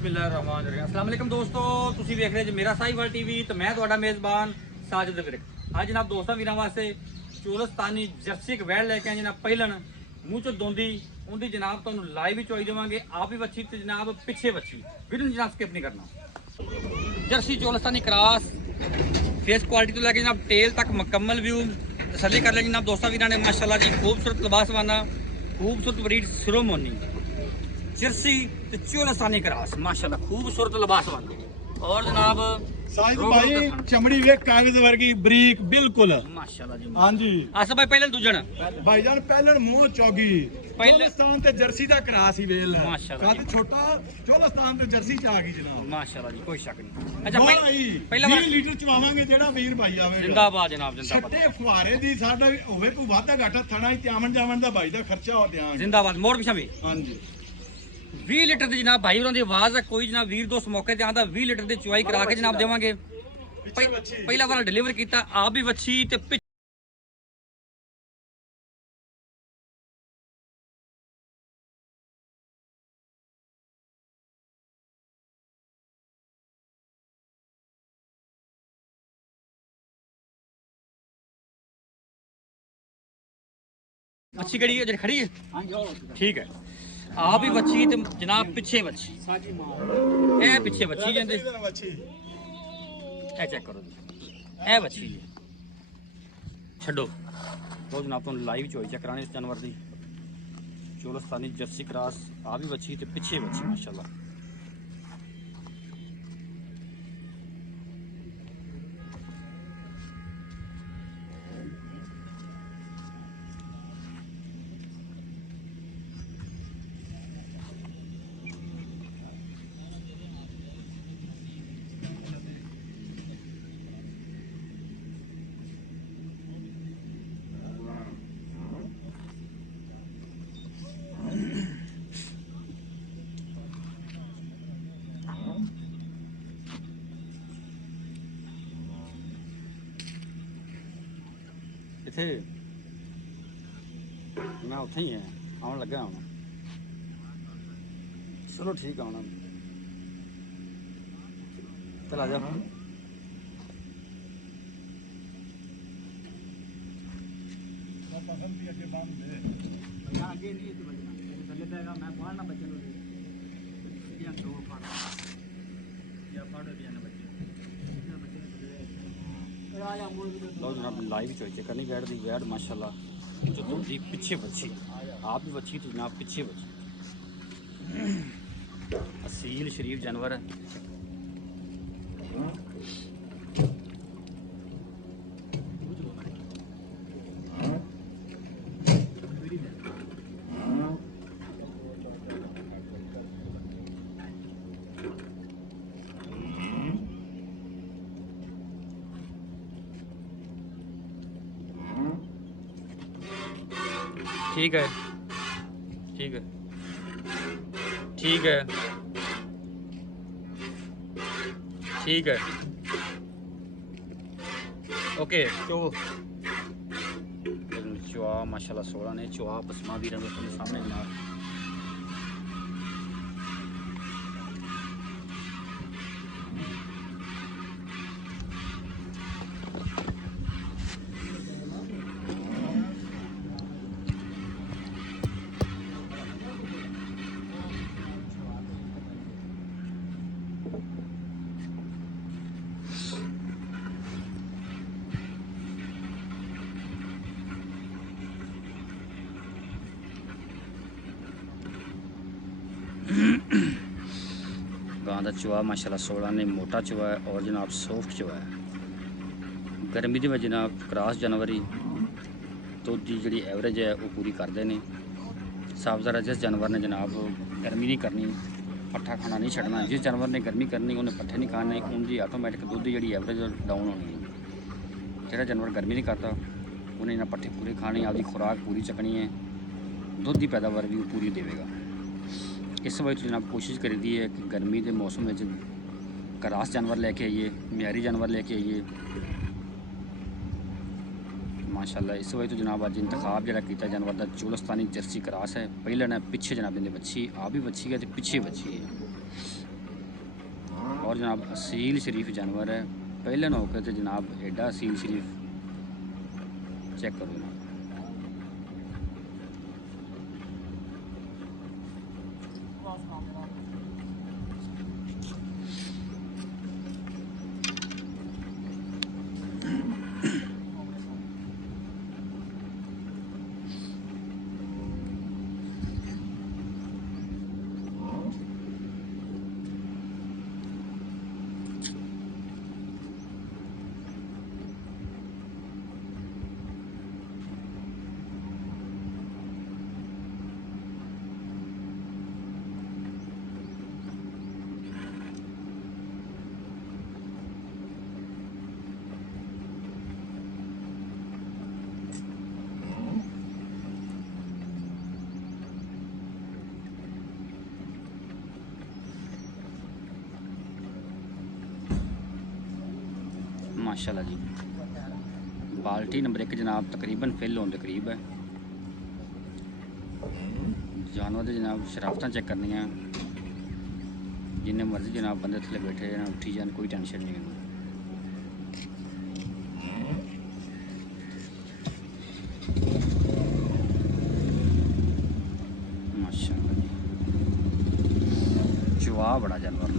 अस्सलाम वालेकुम दोस्तों, ਤੁਸੀਂ ਵੇਖ ਰਹੇ ਜੀ ਮੇਰਾ ਸਾਈਵਾਲ ਟੀਵੀ ਤੇ ਮੈਂ ਤੁਹਾਡਾ ਮੇਜ਼ਬਾਨ ਸਾਜਿਦ ਵਿਰਕ। ਅੱਜ ਜਨਾਬ ਦੋਸਤਾਂ ਵੀਰਾਂ ਵਾਸਤੇ ਚੋਲਸਤਾਨੀ ਜਰਸੀ ਇੱਕ ਵੈੜ ਲੈ ਕੇ ਆਏ ਜਨਾਬ। ਪਹਿਲਣ ਮੂੰਹ ਚੋਂ ਦੋਂਦੀ ਉਹਦੀ ਜਨਾਬ ਤੁਹਾਨੂੰ ਲਾਈਵ ਹੀ ਚੋਈ ਦੇਵਾਂਗੇ। ਆਪ ਹੀ ਵੱਛੀ ਤੇ ਜਨਾਬ ਪਿੱਛੇ ਵੱਛੀ ਵੀਡੀਓ ਨੂੰ ਜਨਾਬ ਸਕਿਪ ਨਹੀਂ ਕਰਨਾ। Jersey Cholistani cross face quality ਤੋਂ ਲੈ ਕੇ ਜਨਾਬ ਟੇਲ ਤੱਕ ਮੁਕੰਮਲ ਵਿਊ ਤਸੱਲੀ ਕਰ ਲਿਆ ਜਨਾਬ ਦੋਸਤਾਂ ਵੀਰਾਂ ਨੇ। ਮਾਸ਼ਾਅੱਲਾ ਜੀ ਖੂਬਸੂਰਤ ਲਿਬਾਸਵਾਨਾ, ਖੂਬਸੂਰਤ ਬਰੀਡ ਸਿਰੋਮੋਨੀ जर्सी ते चोलस्तानी क्रास माशाल्लाह खूबसूरत लिबास वाला। और जनाब साहिद भाई चमड़ी वे कागज वर्गी बरीक बिल्कुल माशाल्लाह जी। हां जी आसा भाई पहले दूजण भाईजान पहलन मोह चौगी चोलस्तान ते जर्सी दा क्रास ही वेल है माशाल्लाह कद छोटा चोलस्तान ते जर्सी च आ गई जनाब माशाल्लाह जी, कोई शक नहीं। अच्छा पहला 20 लीटर चवावांगे जेड़ा वीर भाई आवेगा जिंदाबाद जनाब जिंदाबाद। छट्टे फुहारे दी साडा होवे कोई वाधा घाटा थਣਾ ही त्यामन जावन दा भाई दा खर्चा हो दियां जिंदाबाद। मोड़ पिछा भी हां जी 20 लीटर ਦੀ ਜਨਾਬ ਭਾਈ ਹੋਰਾਂ ਦੀ ਆਵਾਜ਼ ਹੈ। ਕੋਈ ਜਨਾਬ ਵੀਰ ਦੋਸਤ ਮੌਕੇ ਤੇ ਆਂਦਾ 20 ਲੀਟਰ ਦੀ ਚੁਆਈ ਕਰਾ ਕੇ ਜਨਾਬ ਦੇਵਾਂਗੇ। ਪਹਿਲਾ ਵਾਰ ਡਿਲੀਵਰ ਕੀਤਾ ਆਪ ਵੀ ਵੱਛੀ ਤੇ ਵੱਛੀ ਕਿਹੜੀ ਹੈ ਜਿਹੜੀ ਖੜੀ ਹੈ? ਹਾਂਜੀ ਠੀਕ ਹੈ। ਆਪ ਹੀ ਵੱਛੀ ਤੇ ਜਨਾਬ ਪਿੱਛੇ ਵੱਛੀ ਸਾਜੀ ਮਾਂ ਇਹ ਪਿੱਛੇ ਵੱਛੀ ਜਾਂਦੇ। ਇਹ ਚੈੱਕ ਕਰੋ ਜੀ, ਇਹ ਵੱਛੀ ਜੀ ਛੱਡੋ ਲੋ ਜਨਾਬ। ਤੁਹਾਨੂੰ ਲਾਈਵ ਚੋਈ ਚੈੱਕ ਕਰਾਣੇ ਇਸ ਜਾਨਵਰ ਦੀ। ਚੋਲਸਤਾਨੀ ਜਰਸੀ ਕ੍ਰਾਸ ਆਪ ਹੀ ਵੱਛੀ ਤੇ ਪਿੱਛੇ ਵੱਛੀ ਮਾਸ਼ਾਅੱਲਾ। ਇੱਥੇ ਮੈਂ ਉੱਥੇ ਹੀ ਆ, ਆਉਣ ਲੱਗਾ ਹੁਣ। ਚਲੋ ਠੀਕ ਆ ਹੁਣ ਚਲ ਆ ਜਾ। लो जनाब लाइव चोई चेक करनी वैड दी। वैड माशाल्लाह जो दूधी पिछे बच्ची आप भी बच्ची तो जनाब पिछे बच्ची असील शरीफ जानवर है। ठीक है ठीक है ठीक है ठीक है ओके। तो चुआ माशाल्लाह 16 ने चुआ पसमा भी रंग अपने सामने जनाब। गां का चुआ माशाल्लाह 16 ने मोटा चुआ है और जनाब सॉफ्ट चुआ है। गर्मी में जनाब क्रॉस जानवर ही दुध की जी एवरेज है वो पूरी करते हैं। साबज़ारा जिस जानवर ने जनाब गर्मी नहीं करनी, पट्ठा खाना नहीं छड़ना, जिस जानवर ने गर्मी करनी उन्हें पट्ठे नहीं खाने, उनकी आटोमैटिक दुध की जी एवरेज डाउन होनी है। जोड़ा जानवर गर्मी नहीं करता उन्हें इन्हें पट्ठे पूरे खाने, आपकी खुराक पूरी चकनी है, दुध की पैदावार भी पूरी देगा। इस वजह जनाब कोशिश करी दी है कि गर्मी के मौसम में क्रॉस जानवर लेके आइए, म्यारी जानवर लेके आइए माशाल्लाह। इस वजह तो जनाब अज इंतखाब जरा किया जानवर का चोलस्तानी जर्सी क्रॉस है। पहले ने पिछे जनाब इन्हें बच्ची आप भी बच्ची है तो पिछे बच्ची है। और जनाब असील शरीफ जानवर है। पहले मौके तो जनाब एडा असील शरीफ चेक करो जनाब। माशाल्लाह जी, बाल्टी नंबर 1 जनाब तकरीबन फिल होने के करीब है। जानवर के जनाब शराफत चेक करनी है, जिन्ने मर्जी जनाब बंदे थले बैठे जान उठी जान, कोई टेंशन नहीं है। माशाल्लाह जी, चुआ बड़ा जानवर है।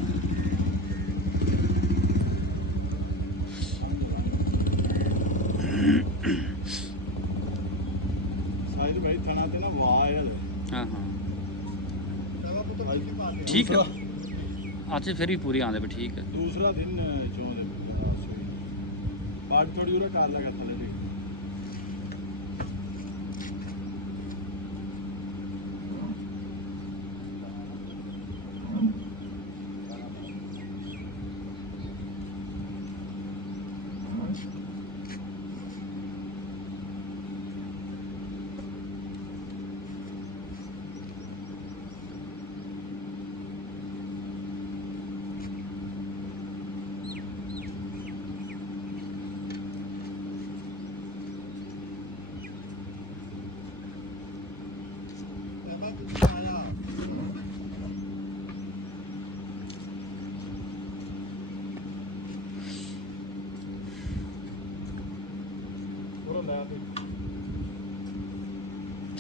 भाई थाना ते ना वाह यार। हाँ हाँ ठीक है, आज फिर भी पूरी आंदे पे ठीक है। दूसरा दिन चौदह बात थोड़ी उरा काल लगा था ले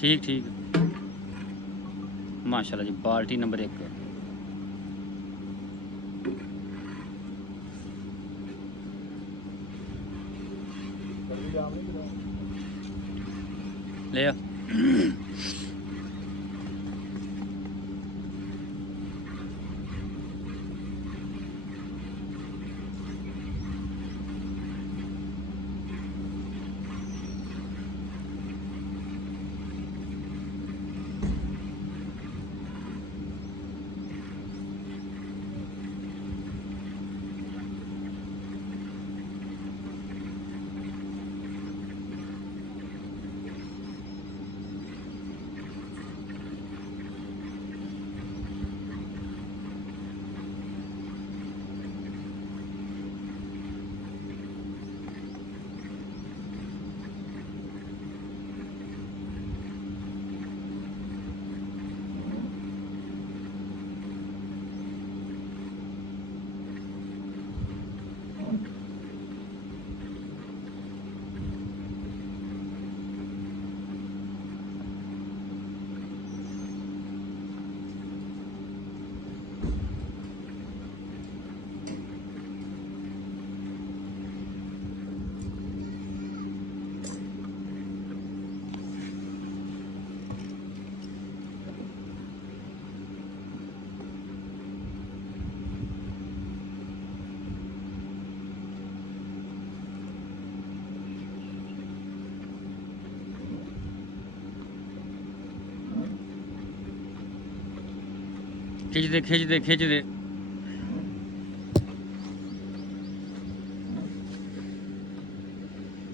ठीक ठीक माशाल्लाह जी, बाल्टी नंबर 1 ले आ। खिंच दे खिंच दे खिंच दे।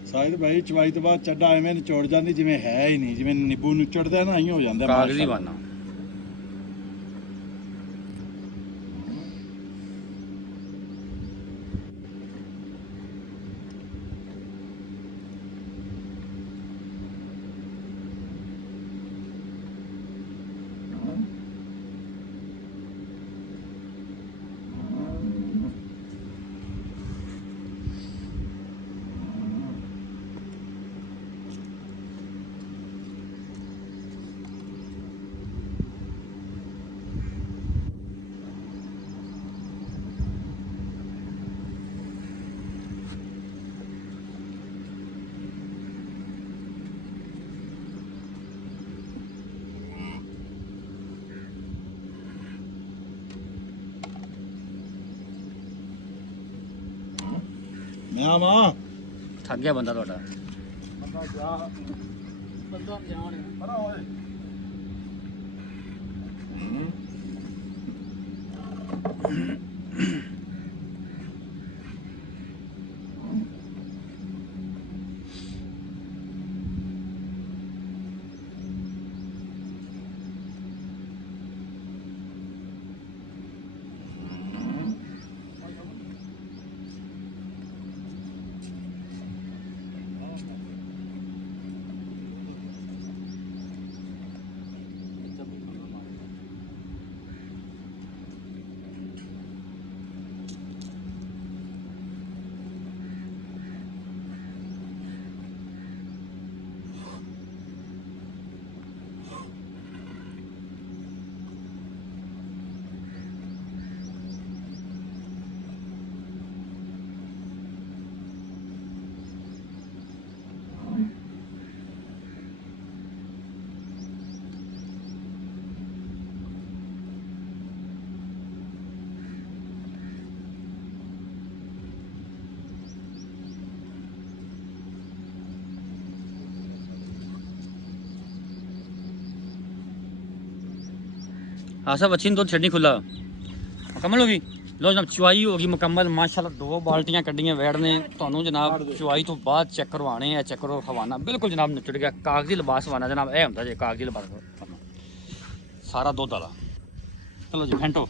शायद भाई चवाई तो बाद ਚੱਡਾ ਐਵੇਂ ਨਿਚੋੜ ਜਾਂਦੀ ਜਿਵੇਂ ਹੈ ਹੀ ਨਹੀਂ, ਜਿਵੇਂ ਨਿੰਬੂ ਨਿਚੋੜਦਾ ਨਾ ਹੀ ਹੋ ਜਾਂਦਾ ਕਾਗਜ਼ੀ ਬਾਨਾ। ਮੈਂ ਆਵਾਂ ਥੱਕ ਗਿਆ ਬੰਦਾ ਤੁਹਾਡਾ। ਬੰਦਾ ਜਾ ਬੰਦਾ ਜਾਣ ਬੜਾ ਹੋਏ हाँ सब अच्छी दुध छड़ी खुला मुकम्मल होगी। लो जनाब चुआई होगी मुकम्मल माशाल्लाह। 2 बाल्टियां कड्डियां वैड़ ने ਤੁਹਾਨੂੰ जनाब चुआई तो बाद चेक करवाने हैं। चेक करो हवाना बिल्कुल जनाब निचड़ गया। कागजी लिबास हवाना जनाब यह होंगे जी कागजी लिबास सारा दुध वाला। चलो जी फेंटो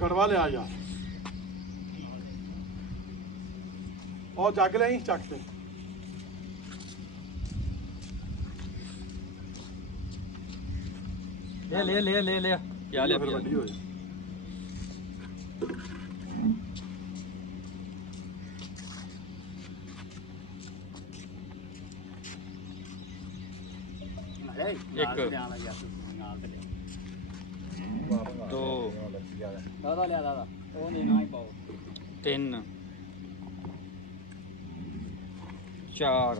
कड़वा ले आ यार और जग ले चक से ले ले ले ले ले क्या ले फिर वड्डी हो जाए। एक 2 3 4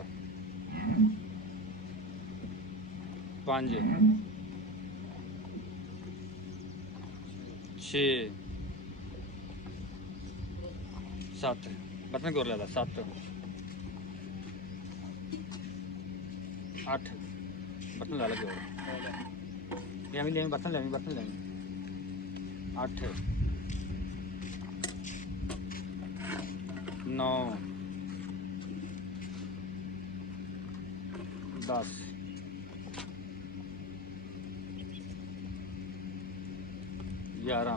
5 6 7 बटन कोर ला 7 8 बटन ला लगे ले बटन ले 8 9 10 11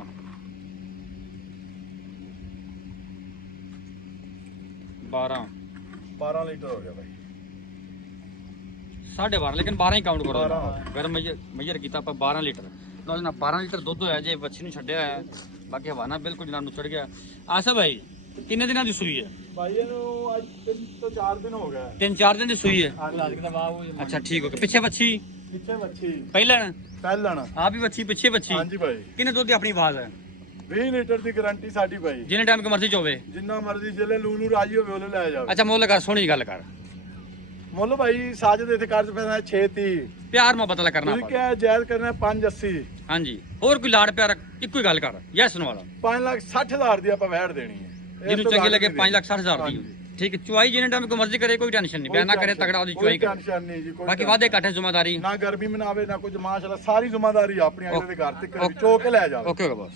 12 12 लीटर हो गया भाई 12.5 लेकिन 12 ही काउंट करो 12 गर्म मेजर किया आप 12 लीटर। लो जनाब 12 लीटर दुध होया जे बच्ची ਨੂੰ ਛੱਡਿਆ ਹੈ। ਬਾਕੀ ਹਵਾਨਾ ਬਿਲਕੁਲ ਜਨਾਬ ਨੂੰ ਚੜ ਗਿਆ। ਆਸਾ ਭਾਈ ਕਿੰਨੇ ਦਿਨਾਂ ਦੀ ਸੂਈ ਹੈ? भाई ਇਹਨੂੰ ਅੱਜ 3 ਤੋਂ 4 ਦਿਨ ਹੋ ਗਏ। 3-4 ਦਿਨ ਦੀ ਸੂਈ ਹੈ। ਹਾਂਜੀ ਅੱਛਾ ਠੀਕ ਹੋ ਗਿਆ। ਪਿੱਛੇ ਬੱਚੀ ਪਿੱਛੇ ਬੱਚੀ ਪਹਿਲਣ ਪਹਿਲਣ ਆਪ ਹੀ ਬੱਚੀ ਪਿੱਛੇ ਬੱਚੀ ਹਾਂਜੀ ਭਾਈ ਕਿੰਨੇ ਦੁੱਧ ਦੀ ਆਪਣੀ ਆਵਾਜ਼ ਹੈ? 20 ਲੀਟਰ ਦੀ ਗਾਰੰਟੀ ਸਾਡੀ ਭਾਈ ਜਿੰਨੇ ਟਾਈਮ ਕਿ ਮਰਜ਼ੀ ਚ ਹੋਵੇ। ਜਿੰਨਾ ਮਰਜ਼ੀ ਜਿਲੇ ਲੂਲੂ ਰਾਜੀ ਹੋਵੇ ਉਹਲੇ ਲੈ ਜਾਵੇ। ਅੱਛਾ ਮੁੱਲ ਕਰ ਸੋਹਣੀ ਗੱਲ ਕਰ ਮੁੱਲ ਭਾਈ ਸਾਜਦ ਇੱਥੇ ਕਰਜ ਪੈਣਾ 630 ਪਿਆਰ ਮੁਹੱਬਤ ਵਾਲਾ ਕਰਨਾ ਤੁਸੀਂ ਕਿਹਾ ਜਾਇਜ਼ ਕਰਨਾ 580 ਹਾਂਜੀ ਹੋਰ ਕੋਈ ਲਾੜ ਪਿਆਰ ਇੱਕੋ ਹੀ ਗੱਲ ਕਰ ਯੈਸ ਨੂੰ ਵਾਲਾ 5,60,000 ਦੀ ਆਪਾਂ ਵਹਿੜ ਦੇਣੀ ਹੈ। ਜਿਹਨੂੰ ਚੰਗੀ ਲੱਗੇ 5,60,000 ਦੀ ਠੀਕ ਹੈ। ਚੁਆਈ ਜਿੰਨੇ ਟਾਈਮ ਕੋਈ ਮਰਜ਼ੀ ਕਰੇ ਕੋਈ ਟੈਨਸ਼ਨ ਨਹੀਂ ਬਿਆਨਾ ਕਰੇ ਤਗੜਾ ਉਹਦੀ ਚੁਆਈ ਕੋਈ ਕਰੇ ਟੈਨਸ਼ਨ ਨਹੀਂ ਜੀ ਕੋਈ ਬਾਕੀ ਵਾਦੇ ਘਾਟੇ ਜ਼ਿੰਮੇਵਾਰੀ ਨਾ ਗਰਮੀ ਮਨਾਵੇ ਨਾ ਕੁਝ ਮਾਸ਼ਾਅੱਲਾ ਸਾਰੀ ਜ਼ਿੰਮੇਵਾਰੀ ਆਪਣੀ ਅਗਲੇ ਦੇ ਘਰ ਤੇ ਚੋਕ ਲੈ ਜਾਵੇ। ਓਕੇ ਓਕੇ ਬਸ।